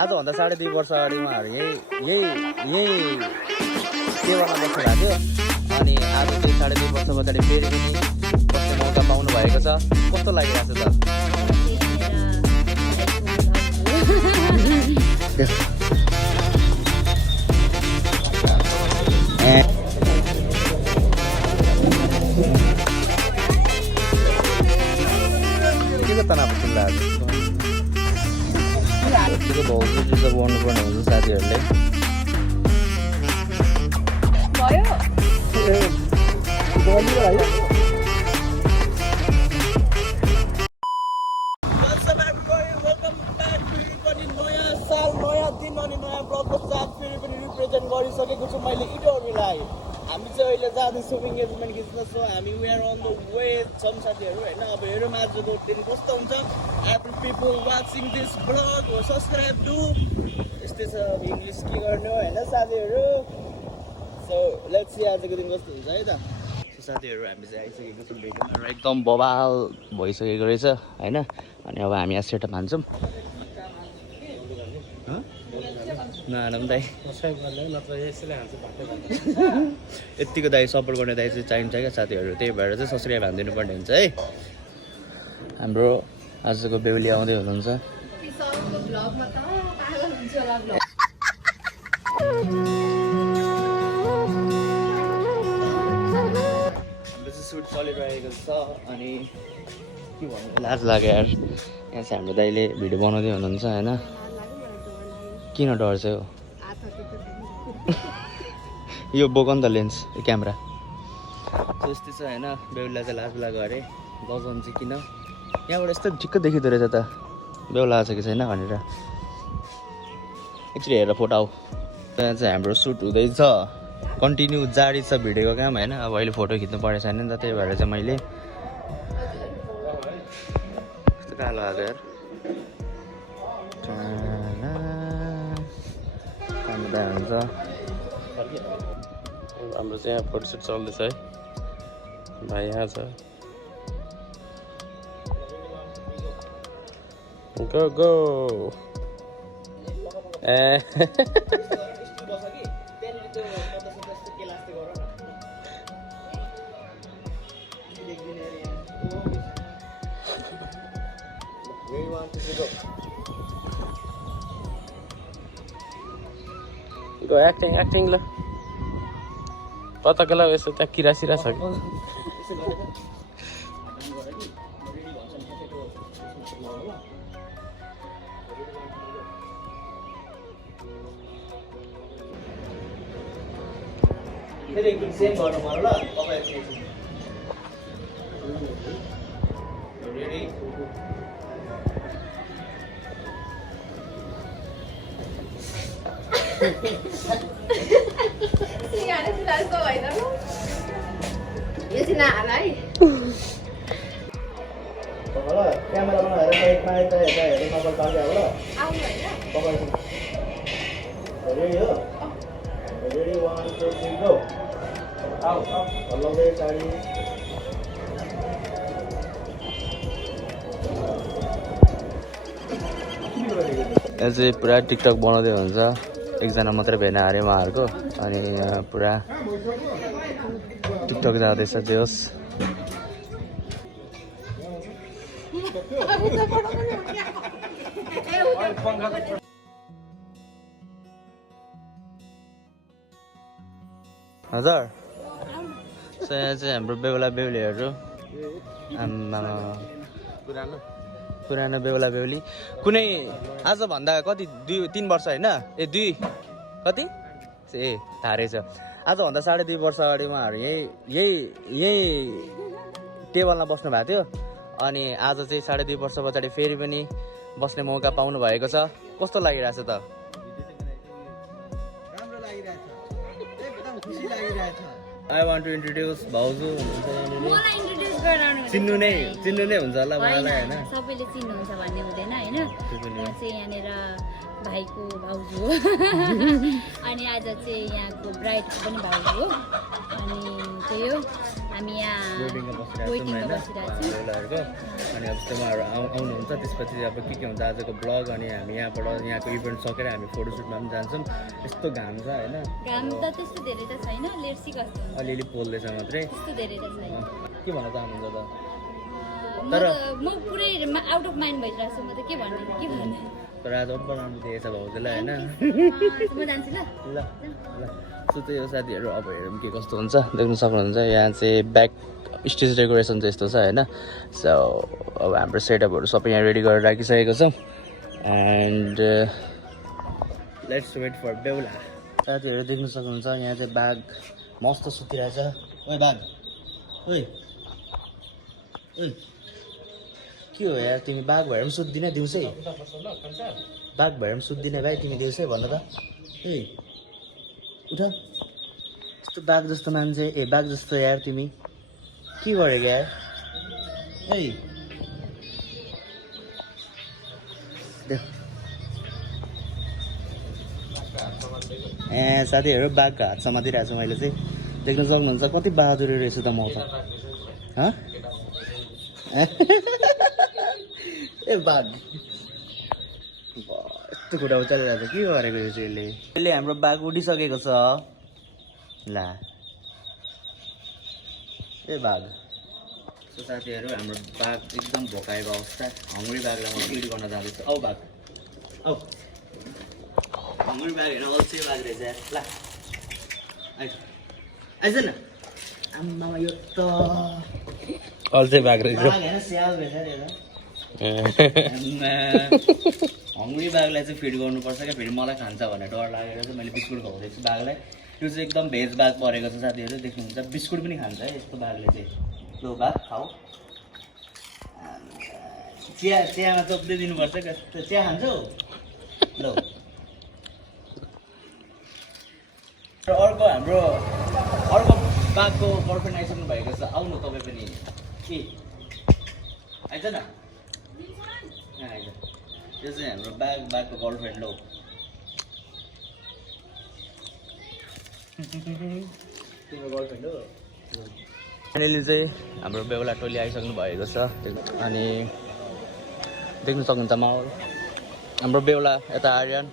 आजभन्दा 2.5 वर्ष अगाडि उहाँहरू यही टेबलमा बस्नु भएको थियो अनि आज चाहिँ 2.5 वर्ष पछाडि फेरि पनि बस्ने मौका पाउनु भएको छ। कस्तो लागिरहेको छ त? के को तनाव सुन्दाखेरि भाउजू रिजर्भ गर्नुपर्ने हुन्छ साथीहरूले। रिप्रेजेन्ट गरिसकेको छु मैले इटोहरूलाई। हामी चाहिँ अहिले जाँदैछौँ इङ्गेजमेन्ट खिच्न। सो हामी we are on the way छौँ साथीहरू होइन। अब हेरौँ आजको दिन कस्तो हुन्छ। Every people watching this blog subscribe to. यस्तै छ अब इङ्ग्लिस के गर्नु होइन साथीहरू। सो लेट्स सी आजको दिन कस्तो हुन्छ है त। सो साथीहरू हामी चाहिँ आइसकेको छौँ भेटमा एकदम बवाल भइसकेको रहेछ होइन। अनि अब हामी यहाँ सेटअप हान्छौँ। नआनौँ दाइ यत्तिको दाइ सपोर्ट गर्ने दाइ चाहिँ चाहिन्छ क्या साथीहरू। त्यही भएर चाहिँ सब्सक्राइब हानिदिनु पर्ने हुन्छ है। हाम्रो आजको बेहुली आउँदै हुनुहुन्छ। हाम्रो चाहिँ सुट चलिरहेको छ अनि के भन्नु लाज लाग्यो यार। यहाँ चाहिँ हाम्रो दाइले भिडियो बनाउँदै हुनुहुन्छ होइन। किन डर चाहिँ हो? यो बोक नि त लेन्स क्यामेरा त्यस्तै छ होइन। बेहुला चाहिँ लाज लाग्यो अरे गजन चाहिँ किन यहाँबाट यस्तो ठिक्क देखिँदो रहेछ त बेहुला आएको छ कि छैन भनेर। एकचोटि हेरेर फोटो आऊ। त्यहाँ चाहिँ हाम्रो सुट हुँदैछ कन्टिन्यू जारी छ भिडियोको काम होइन। अब अहिले फोटो खिच्नु परेको छैन नि त त्यही भएर चाहिँ मैले कस्तो कालो आएको यार। हुन्छ हाम्रो चाहिँ यहाँ फोटोसुट चल्दैछ है। भाइ यहाँ छ। गो गो ए गो एक्टिङ एक्टिङ ल पत्ताको ल यसो त्यहाँ किरा सिरा छ कि सेम गर्नु पर्यो ल रेडी। क्यामेरामा हेरेर साइडमा यता हेरेर नकल पार्दै होला रेडी हो। Ready 1 2 3 go. आऊ हल्लाउँदै गाडी यहाँ चाहिँ पुरा टिकटक बनाउँदै हुन्छ। एकजना मात्रै भेना अरे उहाँहरूको अनि यहाँ पुरा टिकटक जाँदैछ जे होस्। हजुर सो यहाँ चाहिँ हाम्रो बेहुला बेहुलीहरू पुरानो बेहुला बेहुली कुनै आजभन्दा कति 2-3 वर्ष होइन ए 2 कति ए थाहा रहेछ। आजभन्दा 2.5 वर्ष अगाडि उहाँहरू यही टेबलमा बस्नु भएको थियो अनि आज चाहिँ 2.5 वर्ष पछाडि फेरि पनि बस्ने मौका पाउनु भएको छ। कस्तो लागिरहेछ त? राम्रो लागिरहेछ एकदम खुसी लागिरहेछ। I want to introduce भाउजू हुनुहुन्छ मलाई इन्ट्रोड्युस गराउनु चिन्नु नै हुन्छ होला मलाई हैन। सबैले चिन्नुहुन्छ भन्ने हुँदैन हैन। यहाँ चाहिँ यहाँनेर भाइको भाउजू हो अनि आज चाहिँ यहाँको ब्राइडको पनि भाउजू हो। अनि त्यही हो हामी यहाँ बोर्डिङमा बसिरहेको बोर्डिङमा छौँ बसिरहेको छौँ। बेहुलाहरूको अनि अब जस्तो उहाँहरू आउनुहुन्छ त्यसपछि अब के हुन्छ आजको ब्लग अनि हामी यहाँबाट यहाँको इभेन्ट सकेर हामी फोटोसुटमा पनि जान्छौँ। यस्तो घाम छ होइन घाम त त्यस्तो धेरै त छैन लेर्सी कस्तो हुन्छ अलिअलि पोल्दैछ मात्रै त्यस्तो धेरै त छैन के भन्न चाहनुहुन्छ त म पुरै आउट अफ माइन्ड भइरहेको छु म त के भन्ने तर आज अब्बल राम्रो देखेछ भाउजूलाई होइन म जान्छु ल ल ल सो त्यही हो साथीहरू अब हेरौँ के कस्तो हुन्छ देख्नु सक्नुहुन्छ यहाँ चाहिँ ब्याक स्टेज डेकोरेसन चाहिँ यस्तो छ होइन सो अब हाम्रो सेटअपहरू सबै यहाँ रेडी गरेर राखिसकेको छौँ एन्ड लेट्स वेट फर बेहुला साथीहरू देख्नु सक्नुहुन्छ यहाँ चाहिँ बाघ मस्त सुतिरहेछ ओइ बाघ ओइ ओइ के हो यार तिमी बाघ भएर पनि सुत्दिन दिउँसै बाघ भएर पनि सुत्दिन भाइ तिमी दिउँसै भन त ए उठ यस्तो बाघ जस्तो मान्छे ए बाघ जस्तो यार तिमी के गरेको यार ए साथीहरू बाघको हात समातिरहेको छु मैले चाहिँ देख्न सक्नुहुन्छ कति बहादुरी रहेछ त म त ए बाघ यस्तो खुट्टा उचालिरहेको छ के गरेको यो चाहिँ यसले हाम्रो बाघ उडिसकेको छ ला ए बाघ सो साथीहरू हाम्रो बाघ एकदम भोकाएको अवस्था हङ्ग्री बाघलाई म फिड गर्न जाँदैछु औ बाघ औ हङ्ग्री बाघ हेर्न अल्छे बाघ रहेछ ल आइज न आम्मामा यो त अल्छे बाघ रहेछ बाघ हेर्न स्याल रहेछ रे हङ्ग्री बाघलाई चाहिँ फिड गर्नुपर्छ क्या फेरि मलाई खान्छ भनेर डर लागेर चाहिँ मैले बिस्कुट खुवाउँदैछु बाघलाई यो चाहिँ एकदम भेज बाघ परेको छ साथीहरू देख्नुहुन्छ बिस्कुट पनि खान्छ है यस्तो बाघले चाहिँ लो बाघ खाऊ चियामा चोप्दै दिनुपर्छ क्या चिया खान्छौ ल अर्को हाम्रो अर्को बाघको गर्लफ्रेन्ड आइसक्नु भएको छ आउनु तपाईँ पनि के आइज न आइज यो चाहिँ हाम्रो बाघको गर्लफ्रेन्ड लो तिम्रो गर्लफ्रेन्ड हो फाइनली चाहिँ हाम्रो बेहुला टोली आइसक्नु भएको छ अनि देख्नु सक्नुहुन्छ माहौल हाम्रो बेहुला यता आर्यन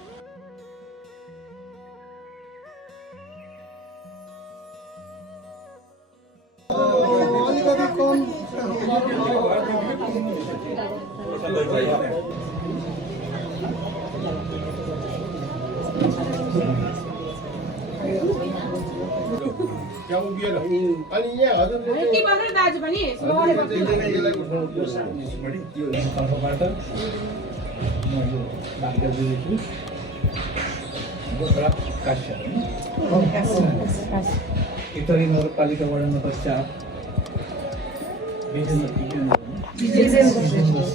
दाजु पनि इतरी नगरपालिकाबाट पश्चात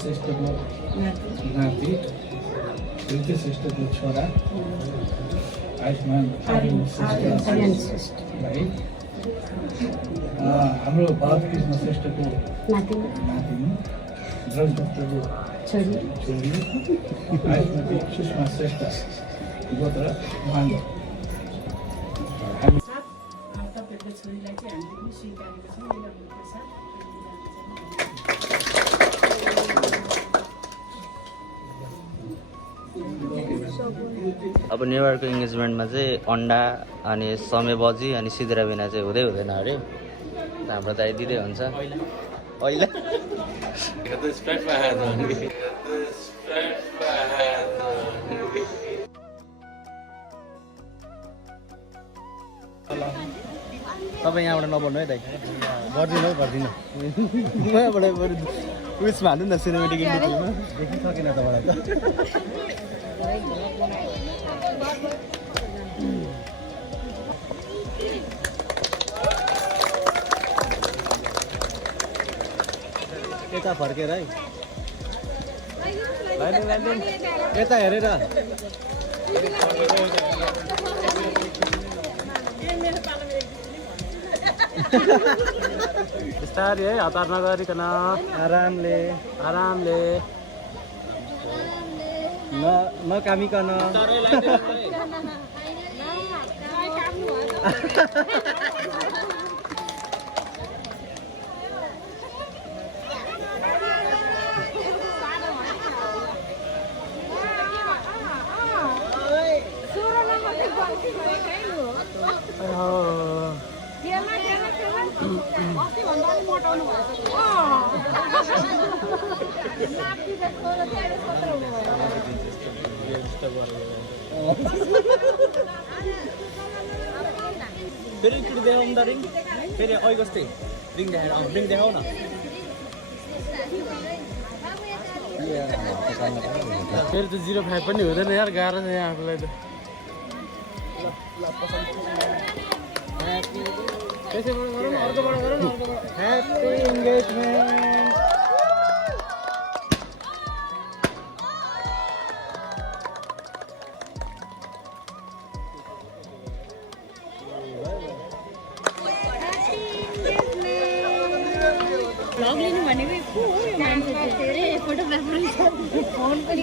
श्रेष्ठको नाति तृतीय श्रेष्ठको छोरा आयुष्मान श्रेष्ठ भाइ हाम्रो बालकृष्ण श्रेष्ठको नातिनी द्रौपदीको छोरी आयुष्मती सुषमा श्रेष्ठ गोत्र मान्य तपाईँको छोरीलाई चाहिँ हामीले पनि स्वीकारेका छौँ मिलाउनुको साथ अब नेवारको इङ्गेजमेन्टमा चाहिँ अन्डा अनि समेबजी अनि सिद्रा बिना चाहिँ हुँदै हुँदैन अरे हाम्रो दाइ दिँदै हुन्छ अहिले तपाईँ यहाँबाट नबन्नु है दाइ गर्दिनँ हौ गर्दिनँ यहाँबाट बरु उयसमा हाल्नु न सिनेमेटिक इन्डियामा देखिसकेन तपाईँलाई त यता फर्केर है यता हेरेर बिस्तारै है हतार नगरिकन आरामले आरामले नकामिकन फेरि एकचोटि देखाउँ त रिङ फेरि ऐ कस्तै रिङ देखाएर रिङ देखाउ न फेरि त 05 पनि हुँदैन यार गाह्रो छ यहाँ आफूलाई त त्यसैबाट गरौँ न अर्कोबाट गरौँ न अर्कोबाट ह्याप्पी इन्गेजमेन्ट भ्लग लिनु भनेको को हो यो मान्छे चाहिँ धेरै फोटोग्राफर फोन पनि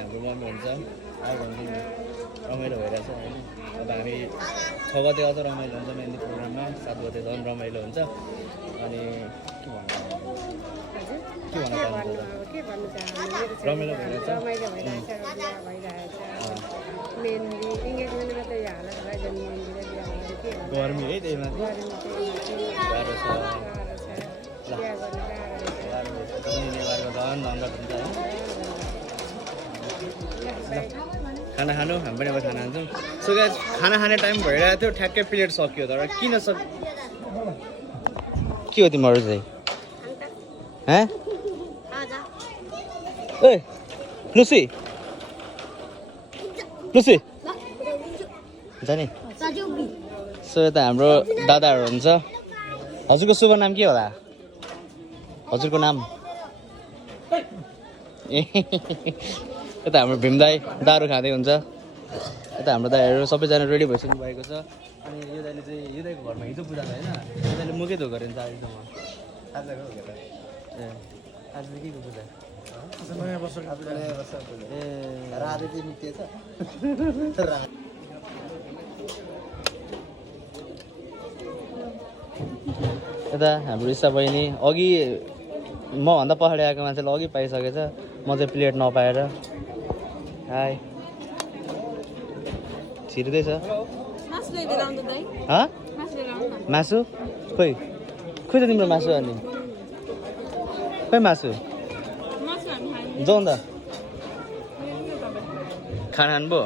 हाम्रो मम्मी हुन्छ अब रमाइलो भइरहेछ होइन अब हामी 6 गते अझ रमाइलो हुन्छ मेहन्दी प्रोग्राममा 7 गते झन् रमाइलो हुन्छ अनि के भन्न चाहनुहुन्छ रमाइलो भइरहेछ गर्मी है त्यही माथि गाह्रो छ नेवारको झन् झन्झट हुन्छ होइन खाना खानु हामी पनि अब खाना खान्छौँ सो गाइस खाना खाने टाइम भइरहेको थियो ठ्याक्कै प्लेट सक्यो तर किन के हो तिमीहरू चाहिँ हाँ ए लुसी लुसी जाने सो यता हाम्रो दादाहरू हुन्छ हजुरको शुभ नाम के होला हजुरको नाम ए यता हाम्रो भीम दाई दारू खाँदै हुन्छ यता हाम्रो दाईहरू सबैजना रेडी भइसक्नु भएको छ अनि यो दाइले चाहिँ यो दाइको घरमा हिजो पूजा छ होइन यो दाइले मुखै धो गरेर आजसम्म आज ए आज चाहिँ के को पूजा नयाँ वर्ष ए राधे चाहिँ नित्य छ यता हाम्रो इसा बहिनी अघि मभन्दा पछाडि आएको मान्छेले अघि पाइसकेछ म चाहिँ प्लेट नपाएर हाई छिर्दैछ मासु खोइ खोइ त तिम्रो मासु अनि खोइ मासु जाउँ त खाना खानुभयो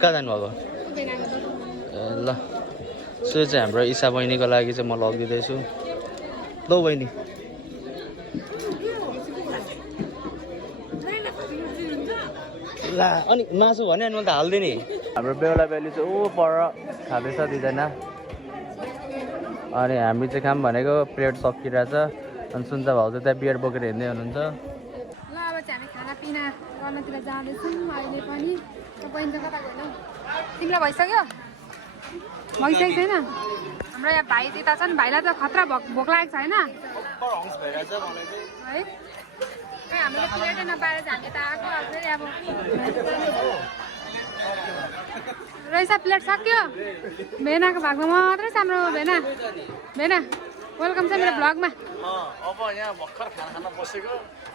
कहाँ जानुभएको ए ल सो चाहिँ हाम्रो इसा बहिनीको लागि चाहिँ म लगिदिँदैछु लौ बहिनी ला अनि मासु भन्यो अनि मैले त हाल्दैन हाम्रो बेहुला बेहुली चाहिँ ऊ पर खाँदैछ दुईजना अनि हामी चाहिँ खाम भनेको प्लेट सकिरहेछ अनि सुन्छ भाउजू त्यहाँ बियर बोकेर हिँड्दै हुनुहुन्छ ल अब चाहिँ हामी खानापिना गर्नतिर जाँदैछौँ अहिले पनि बहिनी चाहिँ कता गएन तिमीलाई भइसक्यो भइसकेको छैन हाम्रो यहाँ भाइ त्यता छ नि भाइलाई त खतरा भोक लागेको छ होइन है हामीले प्लेटै नपाएर चाहिँ हामी त आएको फेरि अब रहेछ प्लेट सक्यो भेनाको भागमा मात्रै छ हाम्रो भेना भेना वेलकम छ मेरो भ्लगमा अब यहाँ भर्खर खाना खान बसेको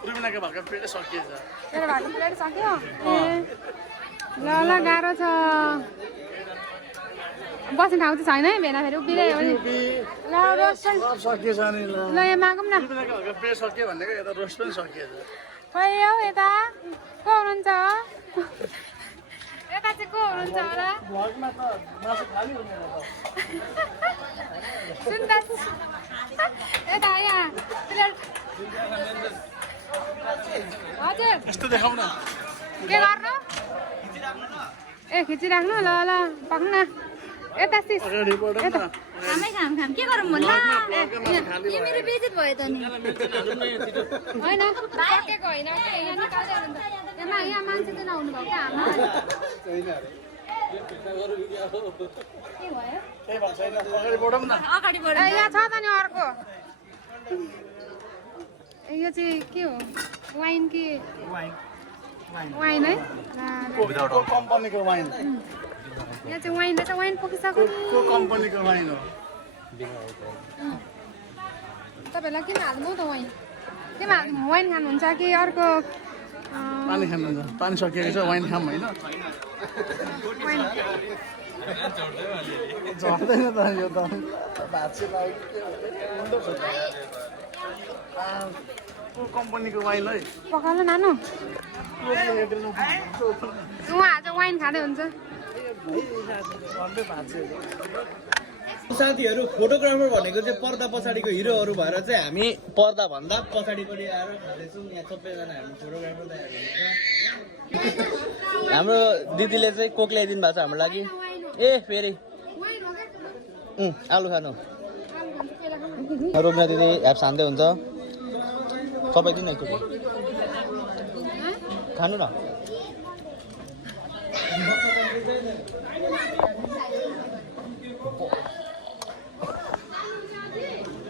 रुबिनाको भएको प्लेटै सकिएछ मेरो भएको प्लेट सक्यो ए ल ल गाह्रो छ बस्ने ठाउँ चाहिँ छैन है भेना फेरि उभिरह्यो भने ल रोस्ट सकिएछ नि ल यहाँ मागौँ न रुबिनाको भएको प्लेट सकियो भनेको यता रोस्ट पनि सकिएछ खोइ हौ यता को हुनुहुन्छ यता चाहिँ को हुनुहुन्छ होला भ्लगमा त मासु खाली हुने सुन्दास यता यहाँ प्लेट हजुर यस्तो देखाउँ न के गर्नु ए खिचिराख्नु ल ल पाक्नु न यता सिस यता खामै खाम के गरौँ भन्नु यो मेरो बेइज्जत भयो त नि होइन सकेको होइन यहाँ निकाल्दै हुनुहुन्छ यहाँ मान्छे चाहिँ नहुनु भएको क्या हाम्रो के भयो अगाडि बढ यहाँ छ त नि अर्को यो चाहिँ के हो वाइन कि वाइन है कम्पनीको वाइन यहाँ चाहिँ वाइन रहेछ वाइन पोखिसक्यो को कम्पनीको वाइन हो तपाईँलाई किन हाल्नु त वाइन केमा वाइन खानुहुन्छ कि अर्को पानी खानुहुन्छ पानी सकिएको छ वाइन खाम होइन वाइन झर्दैन त यो त भाँच्चे को कम्पनीको वाइन है पकाउनु नानु उहाँ आज वाइन खाँदै हुन्छ साथीहरू फोटोग्राफर भनेको चाहिँ पर्दा पछाडिको हिरोहरू भएर चाहिँ हामी पर्दा भन्दा पछाडिपट्टि आएर खाँदैछौँ यहाँ सबैजना हामी फोटोग्राफर दाइहरू हुनुहुन्छ हाम्रो दिदीले चाहिँ कोक ल्याइदिनु भएको छ हाम्रो लागि ए फेरि आलु खानु रोक्न दिदी एप छान्दै हुन्छ तपाईँदिन एकचोटि खानु न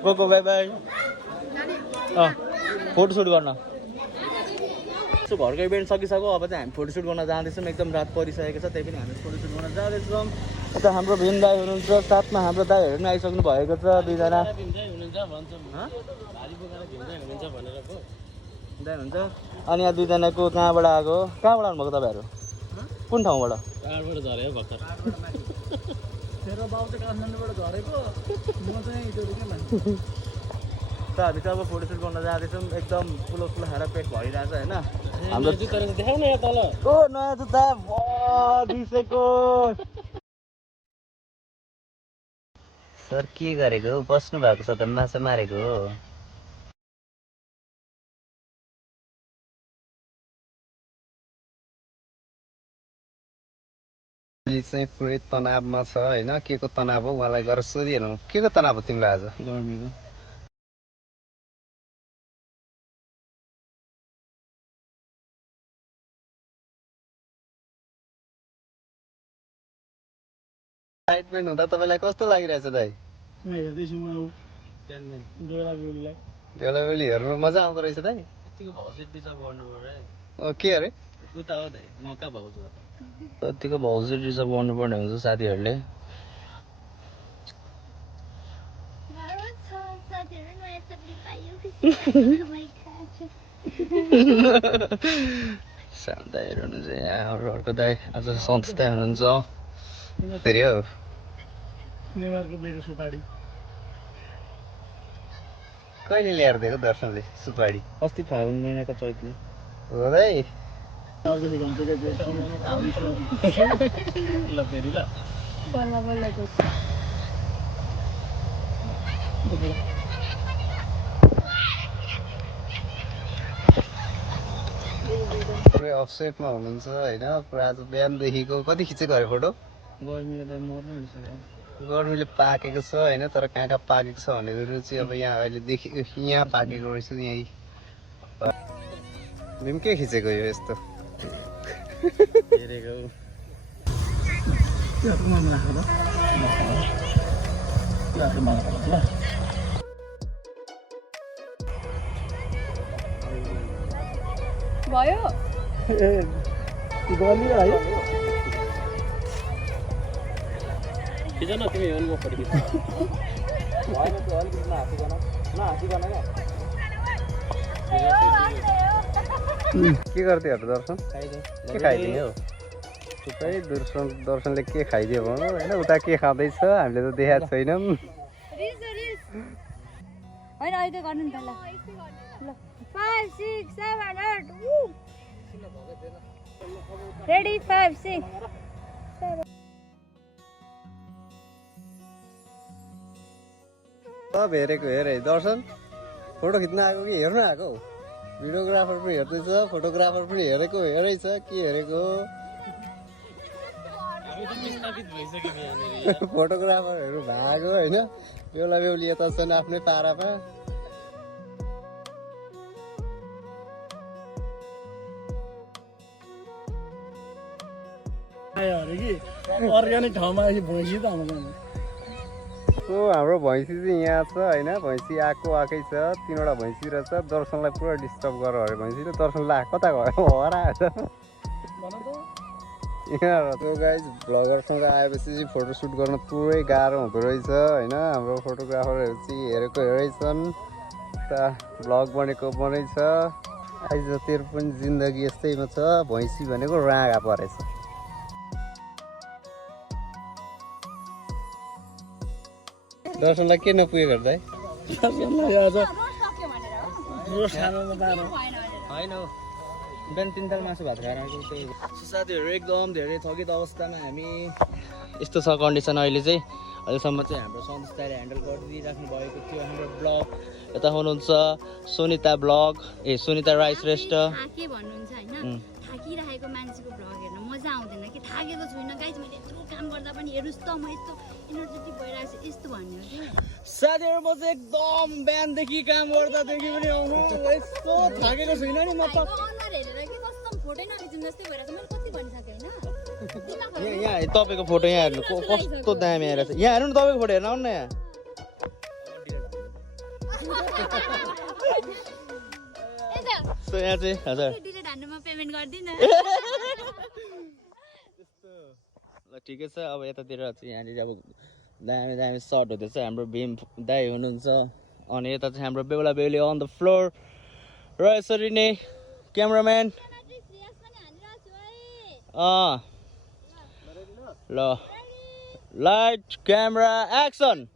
गो बाई बाई फोटोसुट गर्न घरको इभेन्ट सकिसक्यो अब चाहिँ हामी फोटोसुट गर्न जाँदैछौँ एकदम रात परिसकेको छ त्यही पनि हामी फोटोसुट गर्न जाँदैछौँ यता हाम्रो भिन दाई हुनुहुन्छ साथमा हाम्रो दाईहरू पनि आइसक्नु भएको छ दुईजना दाई हुनुहुन्छ अनि यहाँ दुईजनाको कहाँबाट आएको कहाँबाट आउनुभएको तपाईँहरू कुन ठाउँबाट झऱ्यो भर्खर तेरो बाउ चाहिँ काठमाडौँबाट झरेको म चाहिँ त्यो त हामी चाहिँ अब फोटोसुट गर्न जाँदैछौँ एकदम ठुलो ठुलो खाएर पेट भरिरहेछ होइन हाम्रो जुत्ता देखाउ न यहाँ तल ओ नयाँ जुत्ता दिसेको सर के गरेको बस्नु भएको छ त माछा मारेको हो चाहिँ पुरै तनावमा छ होइन के को तनाव हो उहाँलाई गएर सोधिहेर्नु के को तनाव हो तिमीलाई आज गर्मीको एक्साइटमेन्ट हुँदा तपाईँलाई कस्तो लागिरहेछ दाइ म हेर्दैछु म बेलाबेली हेर्नु मजा आउँदो रहेछ दाइ के अरे उता हो दाइ म कहाँ भएको छु कतिको भाउजू रिजर्भ गर्नुपर्ने हुन्छ साथीहरूले सानो दाइहरू हुनुहुन्छ यहाँ अर्को दाइ आज सन्तोष दाइ हुनुहुन्छ फेरि हो नेवारको मेरो सुपारी कहिले ल्याएर दिएको दर्शनले सुपारी अस्ति फागुन महिनाको चैतले हो दाइ अर्को देखाउँछु ल फेरि ल बल्ल बल्लको पुरै अफसेटमा हुनुहुन्छ होइन पुरा आज बिहानदेखिको कति खिचेको अरे फोटो गर्मीले त मर्नु भइसक्यो गर्मीले पाकेको छ होइन तर कहाँ कहाँ पाकेको छ भनेर चाहिँ अब यहाँ अहिले देखि यहाँ पाकेको रहेछ यहीँ भीम के खिचेको यो यस्तो हेरेको भयो खिच न तिमी हेर्नु म फोटो खिच्छ होइन त्यो अलिकति नहाँसिकन के गर्थ्यो दर्शन के खाइदिने हो खै दर्शनले के खाइदियो भनौँ होइन उता के खाँदैछ हामीले त देखाएको छैनौँ होइन अहिले गर्नु नि त ल 5 6 7 8 रेडी 5 6 सब हेरेको हेर है दर्शन फोटो खिच्न आएको कि हेर्नु आएको भिडियोग्राफर पनि हेर्दैछ फोटोग्राफर पनि हेरेको हेरेछ के हेरेको फोटोग्राफरहरू भागो होइन बेहुला बेहुली यता छन् आफ्नै पारामा अरे कि अर्ग्यानिक ठाउँमा भैँसी त आउँदैन हाम्रो भैँसी चाहिँ यहाँ छ होइन भैँसी आएकै छ 3वटा भैँसी रहेछ दर्शनलाई पुरा डिस्टर्ब गरेर अरे भैँसीले दर्शनलाई कता गयो हराएछ यहाँ गाइज भ्लगरसँग आएपछि चाहिँ फोटोसुट गर्न पुरै गाह्रो हुँदो रहेछ होइन हाम्रो फोटोग्राफरहरू चाहिँ हेरेको हेरेछन् यस्ता ब्लग बनेको बनेछ। आइज तेरो पनि जिन्दगी यस्तैमा छ। भैँसी भनेको राँगा परेछ। दर्शनलाई के नपुगेको दाइ? होइन बिहान 3 ताल मासु भात खाएर आएको त्यही साथीहरू एकदम धेरै थकित अवस्थामा हामी यस्तो छ कन्डिसन अहिले चाहिँ। अहिलेसम्म चाहिँ हाम्रो सन्तोष दाइले ह्यान्डल गरिदिइराख्नु भएको थियो हाम्रो ब्लग। यता हुनुहुन्छ सुनिता ब्लग सुनिता राई श्रेष्ठ। के भन्नुहुन्छ होइन थाकिरहेको मान्छेको भ्लग हेर्न मजा आउँदैन कि थाकेको छुइनँ गाइज मैले यत्रो काम गर्दा पनि हेर्नुहोस् त म यस्तो एनर्जेटिक भइरहेको छु यस्तो भन्ने हो कि साथीहरू म चाहिँ एकदम बिहानदेखि काम गर्दादेखि पनि यस्तो थाकेको छुइनँ नि म त। अनुहार हेरेर कि कस्तो फोटै नखिच्नु जस्तै भइरहेको छ मैले कति भनिसकेँ होइन यहाँ तपाईँको फोटो यहाँ हेर्नु कस्तो दामी आइरहेको छ। यहाँ हेर्नु न तपाईँको फोटो हेर्न आउनु न यहाँ। सो यहाँ चाहिँ हजुर डिलेट हान्नुमा पेमेन्ट गर्दिनँ ल ठिकै छ। अब यतातिर चाहिँ यहाँनिर अब दामी दामी सर्ट हुँदैछ। हाम्रो भीम दाई हुनुहुन्छ अनि यता चाहिँ हाम्रो बेहुला बेहुली अन द फ्लोर र यसरी नै क्यामराम्यान ल लाइट क्यामेरा एक्सन।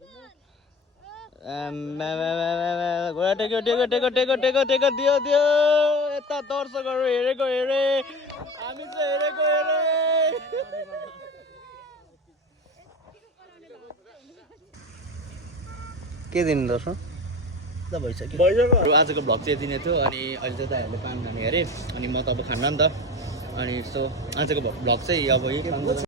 टेको टेको टेको टेको टेको टेको दियो दियो। यता दर्शकहरू हेरेको हेरे हामी चाहिँ हेरेको हेरे। के दिनु दर्शन? भइसक्यो। आजको भ्लग चाहिँ यति नै थियो। अनि अहिले चाहिँ दाइहरूले पान खाने अरे अनि म त अब खान्न नि त। अनि सो आजको भ्लग चाहिँ अब